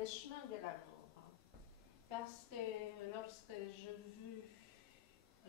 les chemins de l'amour. Parce que lorsque j'ai vu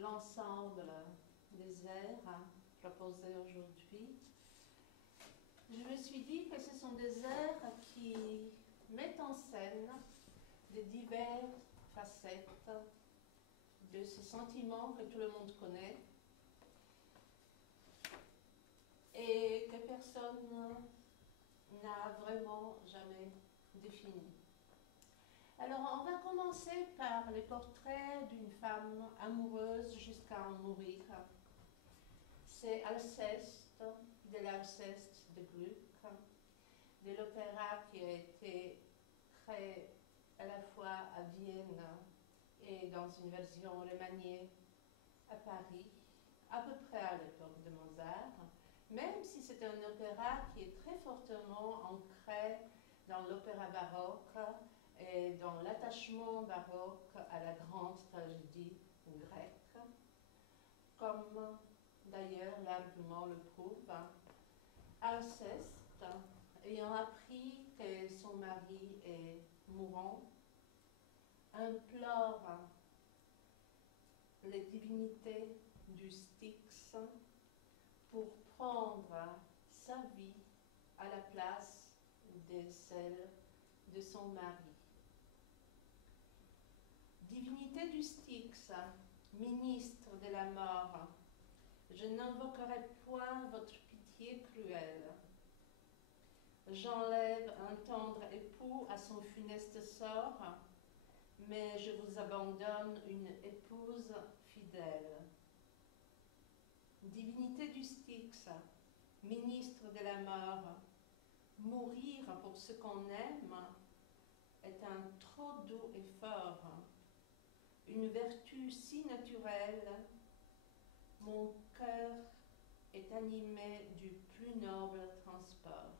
l'ensemble des airs proposés aujourd'hui, je me suis dit que ce sont des airs qui mettent en scène de diverses facettes de ce sentiment que tout le monde connaît et que personne n'a vraiment jamais défini. Alors, on va commencer par les portraits d'une femme amoureuse jusqu'à en mourir. C'est Alceste, de l'Alceste de Gluck, de l'opéra qui a été créé à la fois à Vienne et dans une version remaniée à Paris, à peu près à l'époque de Mozart, même si c'est un opéra qui est très fortement ancré dans l'opéra baroque et dans l'attachement baroque à la grande tragédie grecque, comme d'ailleurs l'argument le prouve. Alceste, ayant appris que son mari est mourant, implore les divinités du Styx pour prendre sa vie à la place de celle de son mari. Divinité du Styx, ministre de la mort, je n'invoquerai point votre pitié cruelle. J'enlève un tendre époux à son funeste sort, mais je vous abandonne une épouse fidèle. Divinité du Styx, ministre de la mort, mourir pour ce qu'on aime est un trop doux effort, une vertu si naturelle, mon cœur est animé du plus noble transport.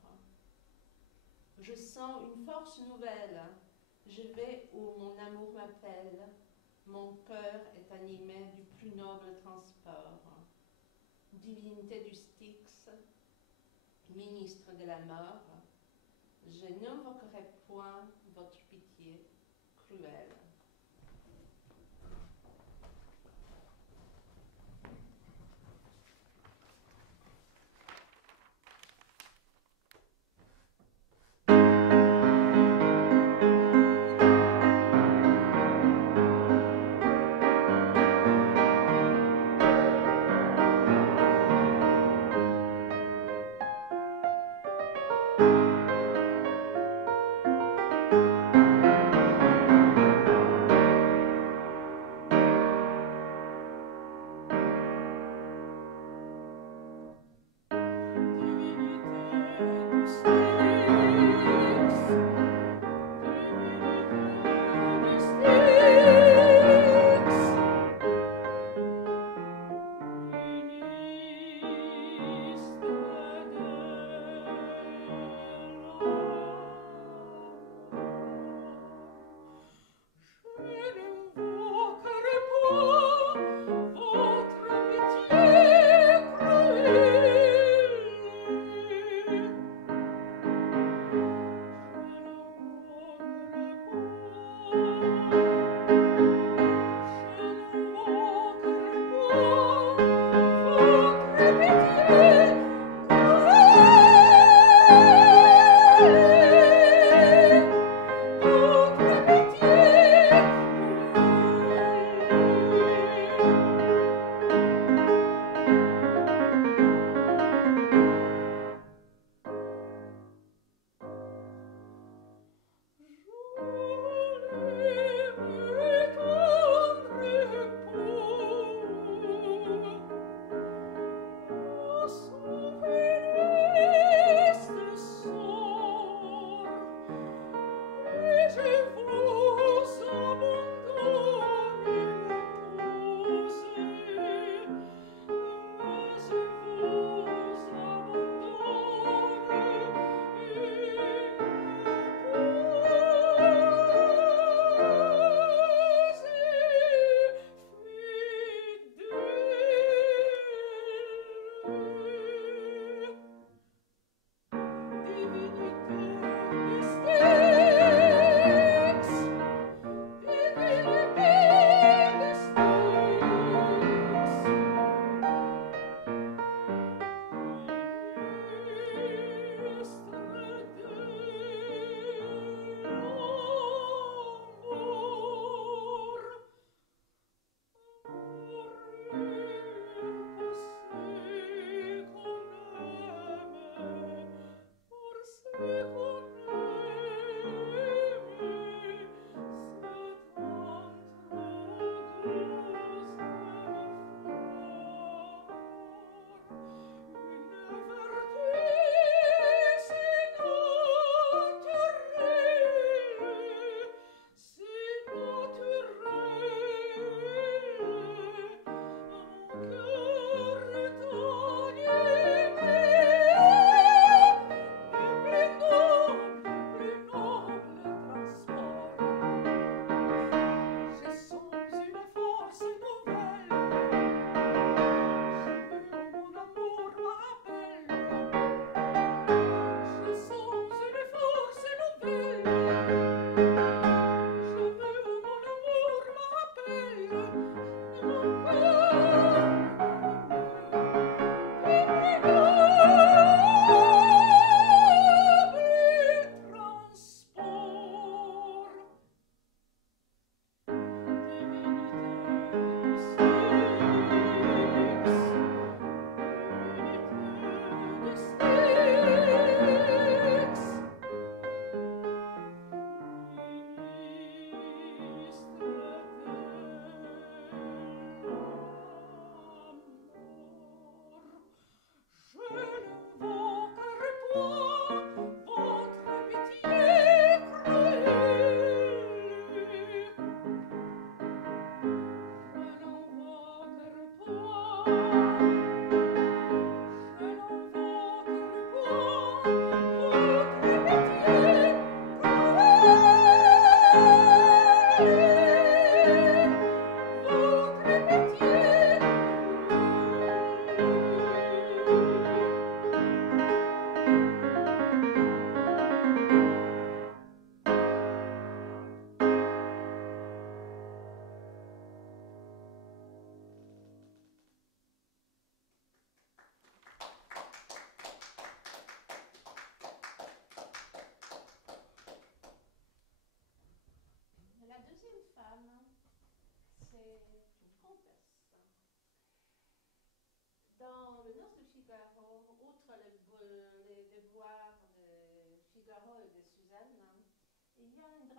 Je sens une force nouvelle, je vais où mon amour m'appelle, mon cœur est animé du plus noble transport. Divinité du Styx, ministre de la mort, je n'invoquerai point votre pitié cruelle.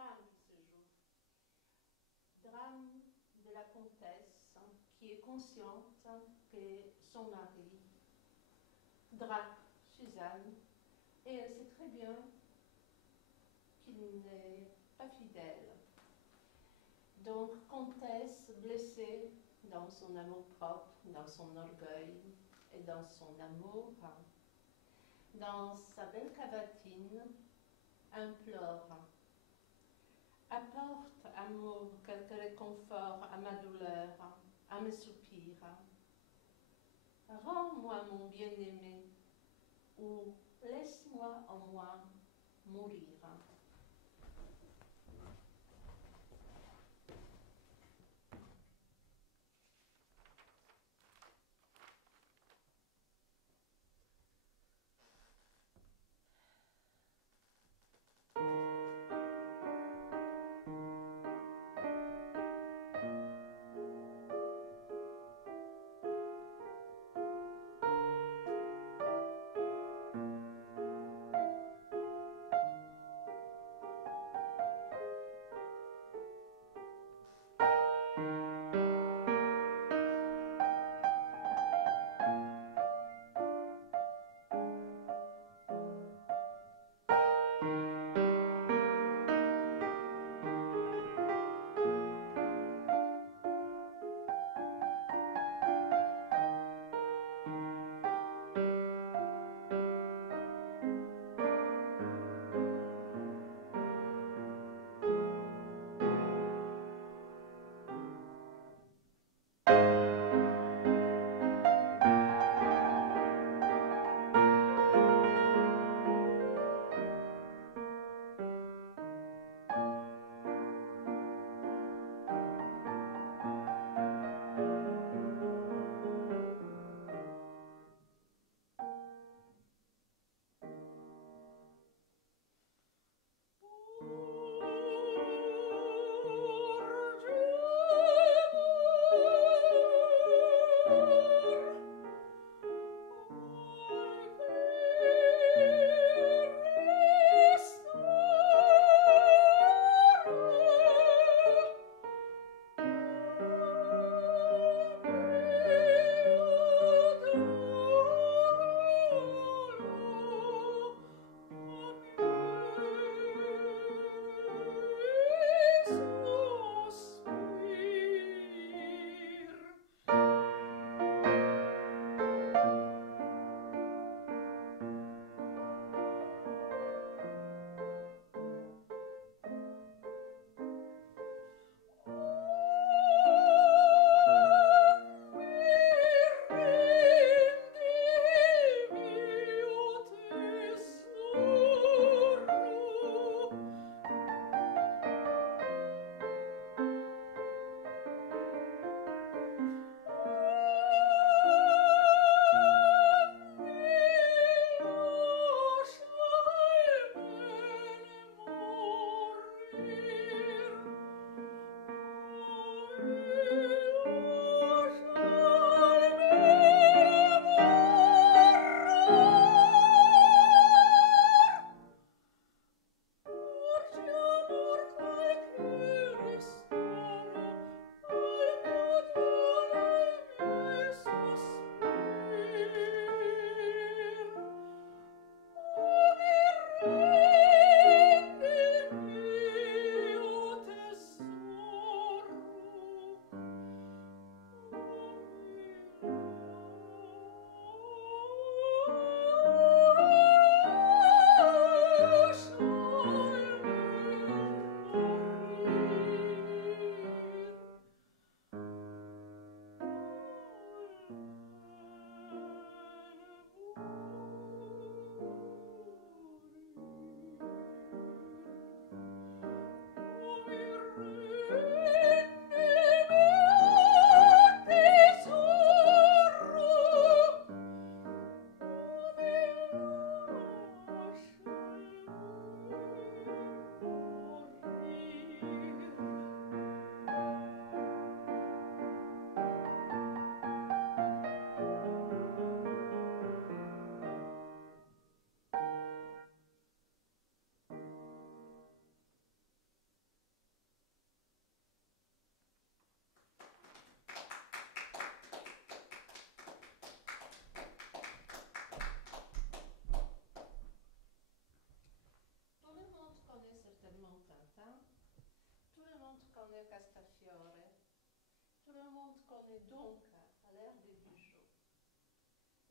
drame qui se joue. Drame de la comtesse qui est consciente que son mari drague Suzanne et elle sait très bien qu'il n'est pas fidèle. Donc, comtesse blessée dans son amour-propre, dans son orgueil et dans son amour, dans sa belle cavatine, implore: apporte, amour, quelque réconfort à ma douleur, à mes soupirs. Rends-moi mon bien-aimé, ou laisse-moi en moi mourir.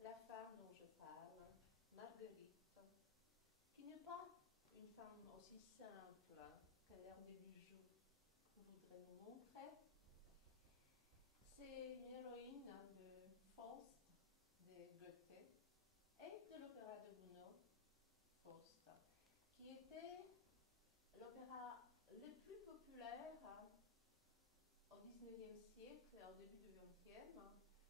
la femme dont je parle, Marguerite, qui n'est pas une femme aussi simple qu'à l'air des bijoux que je voudrais vous montrer. C'est une héroïne de Faust, de Goethe, et de l'opéra de Gounod, Faust, qui était l'opéra le plus populaire au XIXe siècle et au début du XXe.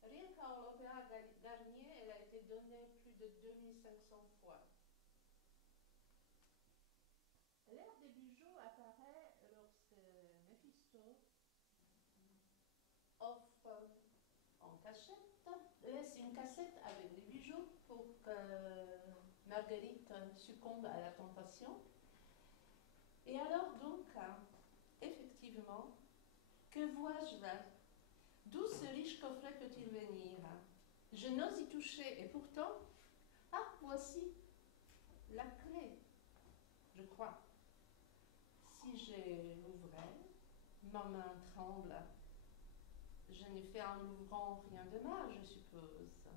Rien qu'à l'opéra Garnier, elle a été donnée plus de 2500 fois. L'air des bijoux apparaît lorsque Méphisto offre en cachette, laisse une cassette avec des bijoux pour que Marguerite succombe à la tentation. Et alors donc, effectivement, que vois-je là? D'où ce riche coffret peut-il venir? Je n'ose y toucher, et pourtant, voici la clé, je crois. Si je l'ouvrais, ma main tremble. Je n'ai fait en l'ouvrant rien de mal, je suppose.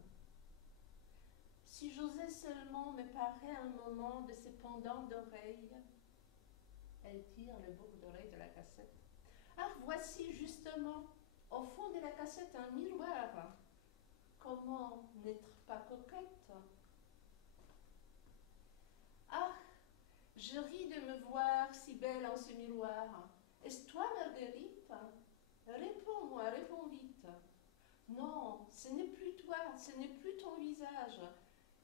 Si j'osais seulement me parer un moment de ces pendants d'oreilles. Elle tire le boucle d'oreille de la cassette. Voici justement, au fond de la cassette, un miroir. Comment n'être pas coquette? Je ris de me voir si belle en ce miroir. Est-ce toi, Marguerite? Réponds-moi, réponds vite. Non, ce n'est plus toi, ce n'est plus ton visage.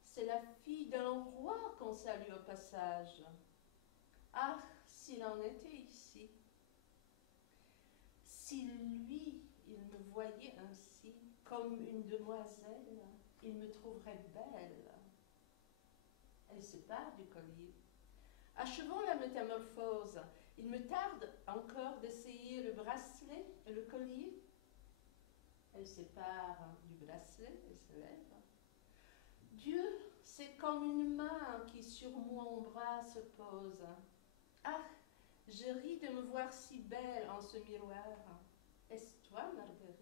C'est la fille d'un roi qu'on salue au passage. S'il en était ici. Si lui, il me voyait ainsi, comme une demoiselle, il me trouverait belle. Elle se part du collier. Achevons la métamorphose. Il me tarde encore d'essayer le bracelet et le collier. Elle se part du bracelet et se lève. Dieu, c'est comme une main qui sur mon bras se pose. Je ris de me voir si belle en ce miroir. Est-ce toi, Marguerite?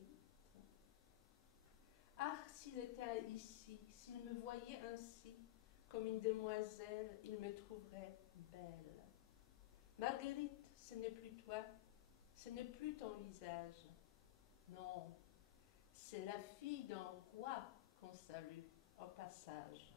S'il était ici, s'il me voyait ainsi, comme une demoiselle, il me trouverait belle. Marguerite, ce n'est plus toi, ce n'est plus ton visage. Non, c'est la fille d'un roi qu'on salue au passage.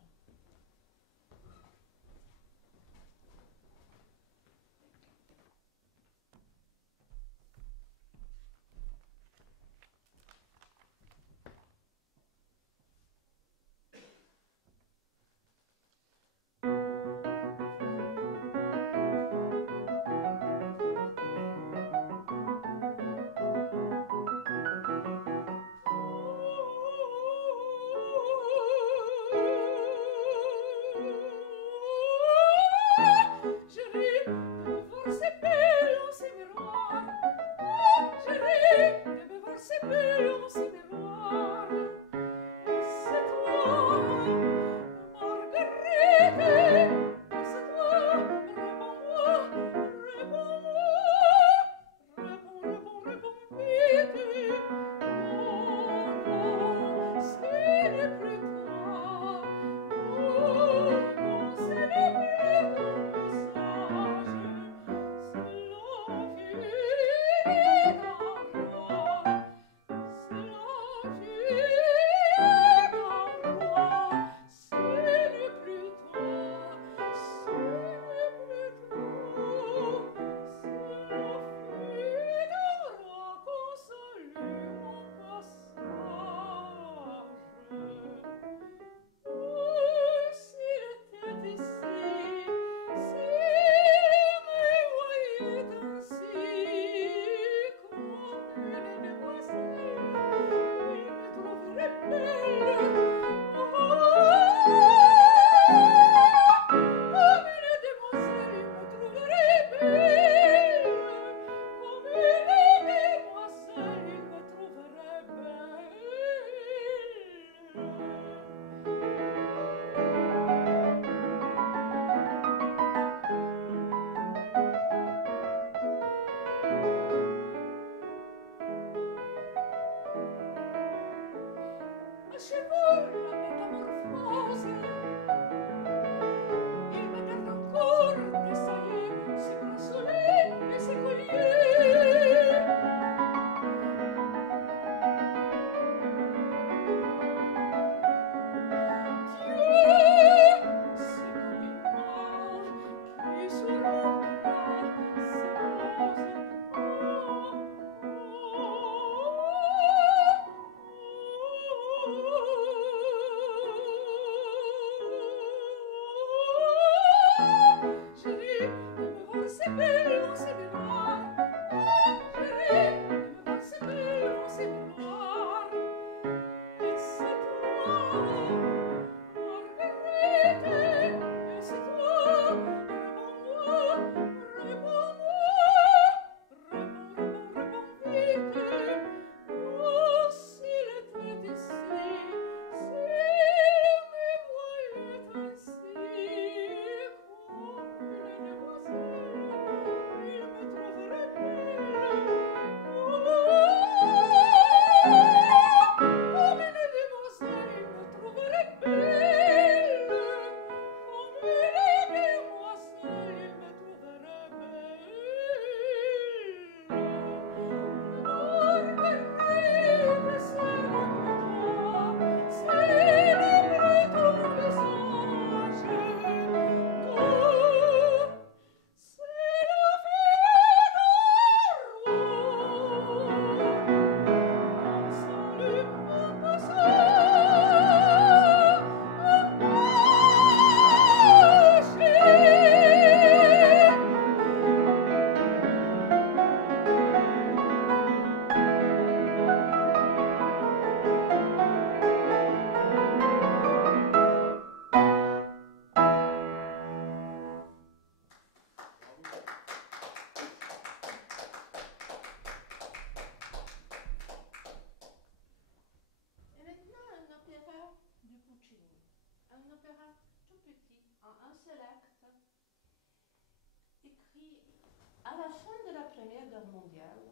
Première Guerre mondiale,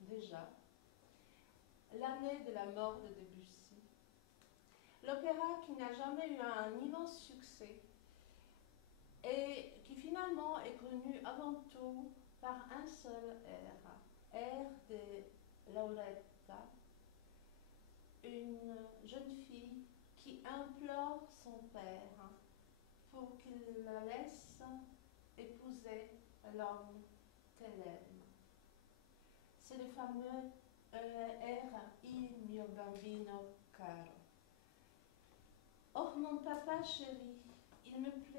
déjà, l'année de la mort de Debussy. L'opéra qui n'a jamais eu un immense succès et qui finalement est connu avant tout par un seul air de Lauretta, une jeune fille qui implore son père pour qu'il la laisse épouser l'homme qu'elle aime. C'est le fameux air Il mio bambino caro. Oh mon papa chéri, il me plaît